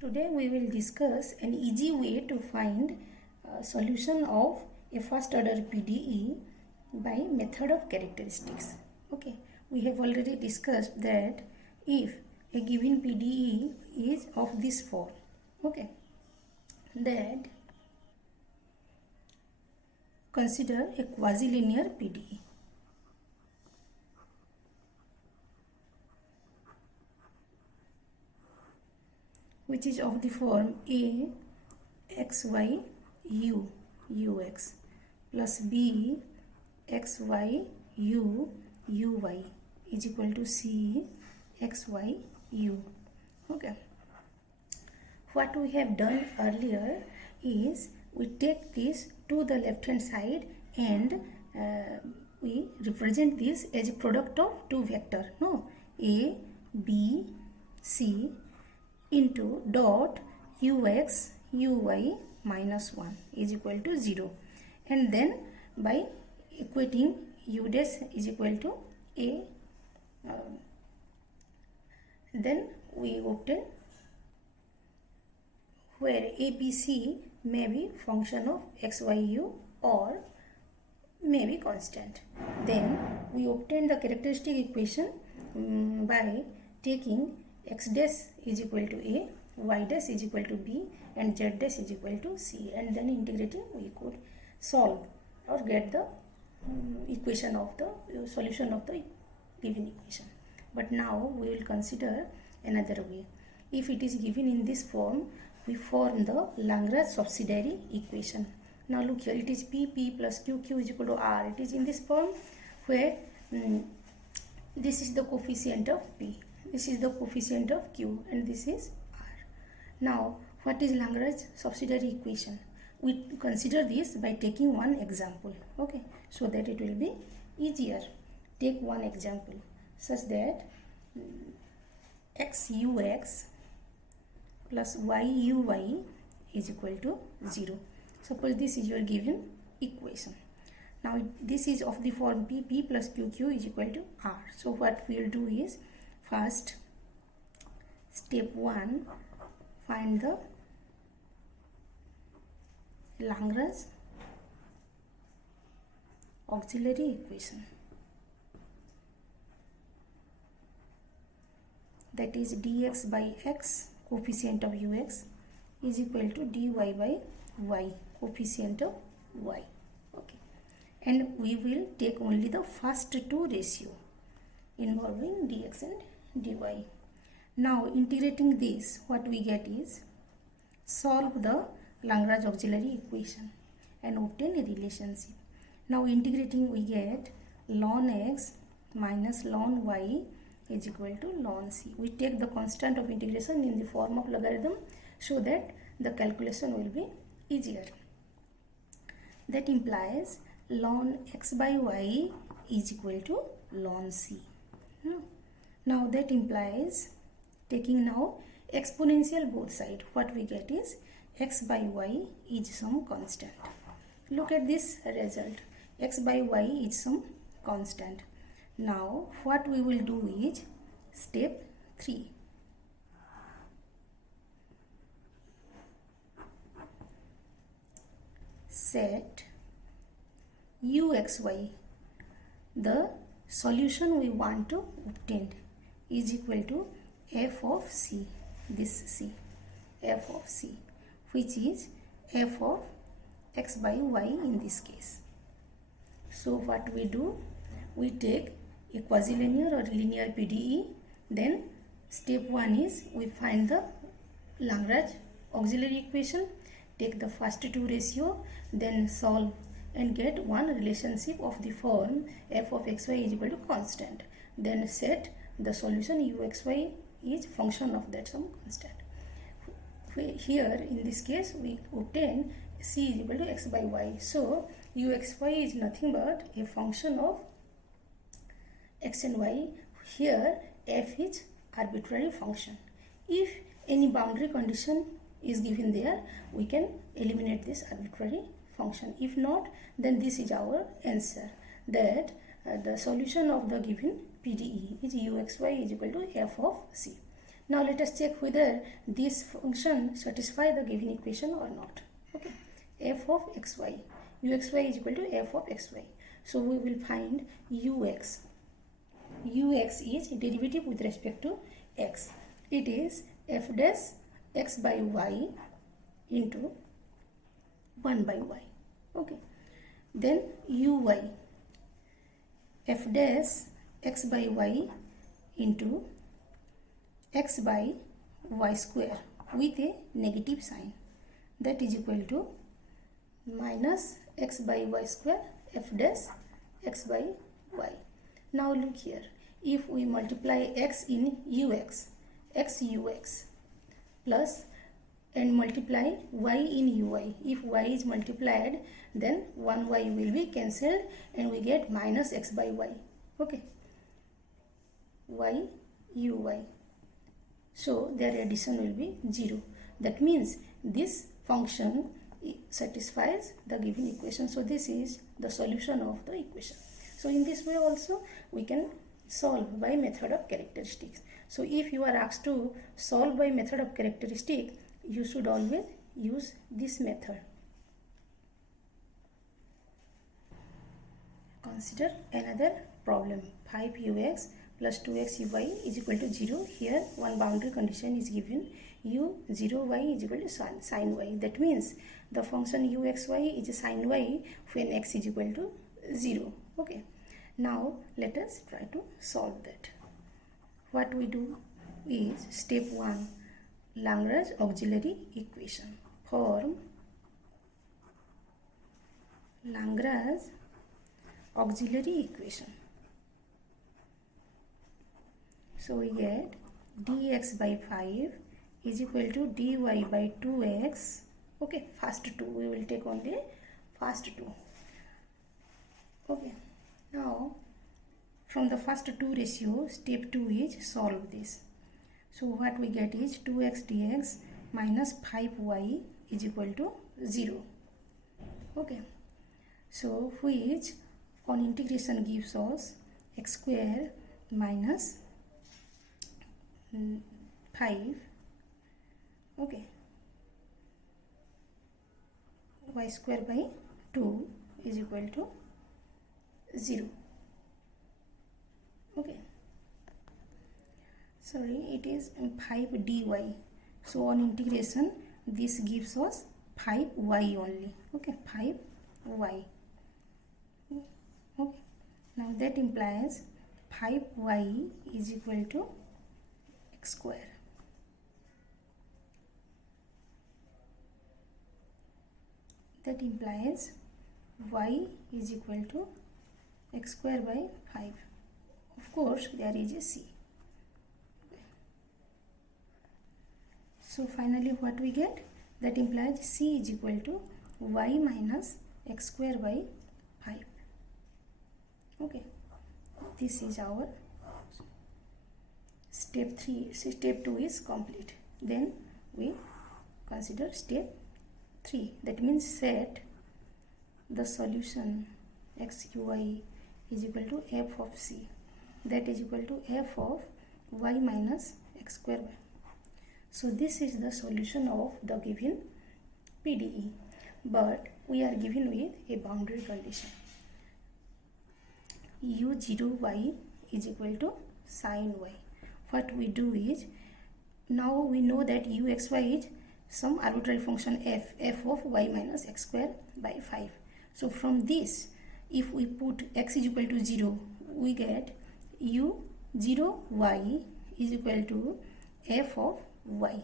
Today we will discuss an easy way to find solution of a first order PDE by method of characteristics. Okay, we have already discussed that if a given PDE is of this form, okay, that consider a quasi-linear PDE. Which is of the form A x y u ux plus B x y u uy is equal to C x y u. Okay. What we have done earlier is we take this to the left hand side and we represent this as a product of two vector. No, A, B, C into dot ux uy minus 1 is equal to 0, and then by equating u dash is equal to a, then we obtain where ABC may be function of xyu or may be constant. Then we obtain the characteristic equation by taking x dash is equal to a, y dash is equal to b, and z dash is equal to c, and then integrating we could solve or get the equation of the solution of the given equation. But now we will consider another way. If it is given in this form, we form the Lagrange subsidiary equation. Now look here, it is p plus q is equal to r. It is in this form where this is the coefficient of p, this is the coefficient of q, and this is r. Now what is Lagrange subsidiary equation? We consider this by taking one example, okay, so that it will be easier. Take one example such that xux plus yuy is equal to 0. Suppose this is your given equation. Now this is of the form p plus q is equal to r. So what we will do is, first step 1, find the Lagrange auxiliary equation, that is dx by x coefficient of ux is equal to dy by y coefficient of y. Okay, and we will take only the first two ratio involving dx and dy. Now integrating this, what we get is solve the Lagrange auxiliary equation and obtain a relationship. Now integrating we get ln x minus ln y is equal to ln c. We take the constant of integration in the form of logarithm so that the calculation will be easier. That implies ln x by y is equal to ln c. Now that implies taking now exponential both sides, what we get is x by y is some constant. Look at this result, x by y is some constant. Now what we will do is step 3. Set uxy, the solution we want to obtain, is equal to f of c, this c, f of c, which is f of x by y in this case. So what we do, we take a quasi-linear or linear PDE. Then step 1 is we find the Lagrange auxiliary equation, take the first two ratio, then solve and get one relationship of the form f of xy is equal to constant. Then set the solution uxy is function of that some constant. Here in this case we obtain c is equal to x by y. So uxy is nothing but a function of x and y. Here f is arbitrary function. If any boundary condition is given there, we can eliminate this arbitrary function. If not, then this is our answer, that the solution of the given PDE is uxy is equal to f of c. Now let us check whether this function satisfy the given equation or not. Okay, f of xy, uxy is equal to f of xy. So we will find ux. Ux is derivative with respect to x. It is f dash x by y into 1 by y. Okay. Then uy, f dash x by y into x by y square with a negative sign, that is equal to minus x by y square f dash x by y. Now look here, if we multiply x in ux, x ux plus and multiply y in uy, if y is multiplied then 1y will be cancelled and we get minus x by y. Okay, y uy, so their addition will be 0. That means this function satisfies the given equation. So this is the solution of the equation. So in this way also we can solve by method of characteristics. So if you are asked to solve by method of characteristic, you should always use this method. Consider another problem. 5ux plus 2xy is equal to 0. Here one boundary condition is given, u0y is equal to sin y. That means the function uxy is sin y when x is equal to 0. Okay, now let us try to solve that. What we do is step 1, Lagrange auxiliary equation. Form Lagrange auxiliary equation. So we get dx by 5 is equal to dy by 2x. Okay, first 2, we will take only first 2. Okay, now from the first 2 ratio, step 2 is solve this. So what we get is 2x dx minus 5y is equal to 0. Okay, so which on integration gives us x square minus 5. Okay, y square by 2 is equal to 0. Okay, sorry, it is 5 dy. So on integration this gives us 5y only. Okay, 5y. Okay, now that implies 5y is equal to x square. That implies y is equal to x square by 5. Of course there is a c. So finally what we get? That implies c is equal to y minus x square by 5. Okay, this is our step 3. Step 2 is complete. Then we consider step 3. That means set the solution x uy is equal to f of c, that is equal to f of y minus x square by. So this is the solution of the given PDE, but we are given with a boundary condition. u0y is equal to sin y. What we do is, now we know that uxy is some arbitrary function f of y minus x square by 5. So from this, if we put x is equal to 0, we get u0y is equal to f of y,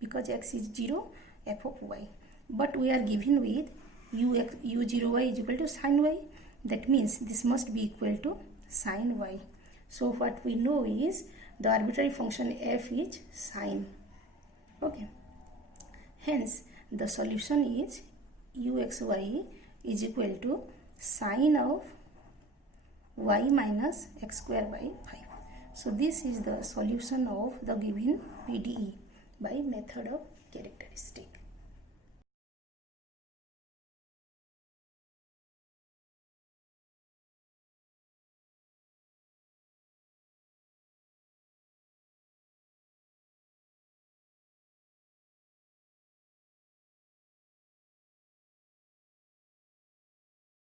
because x is 0, f of y. But we are given with u0y is equal to sin y. That means this must be equal to sin y. So what we know is the arbitrary function f is sin. Okay. Hence the solution is uxy is equal to sin of y minus x square by 5. So this is the solution of the given PDE by method of characteristic.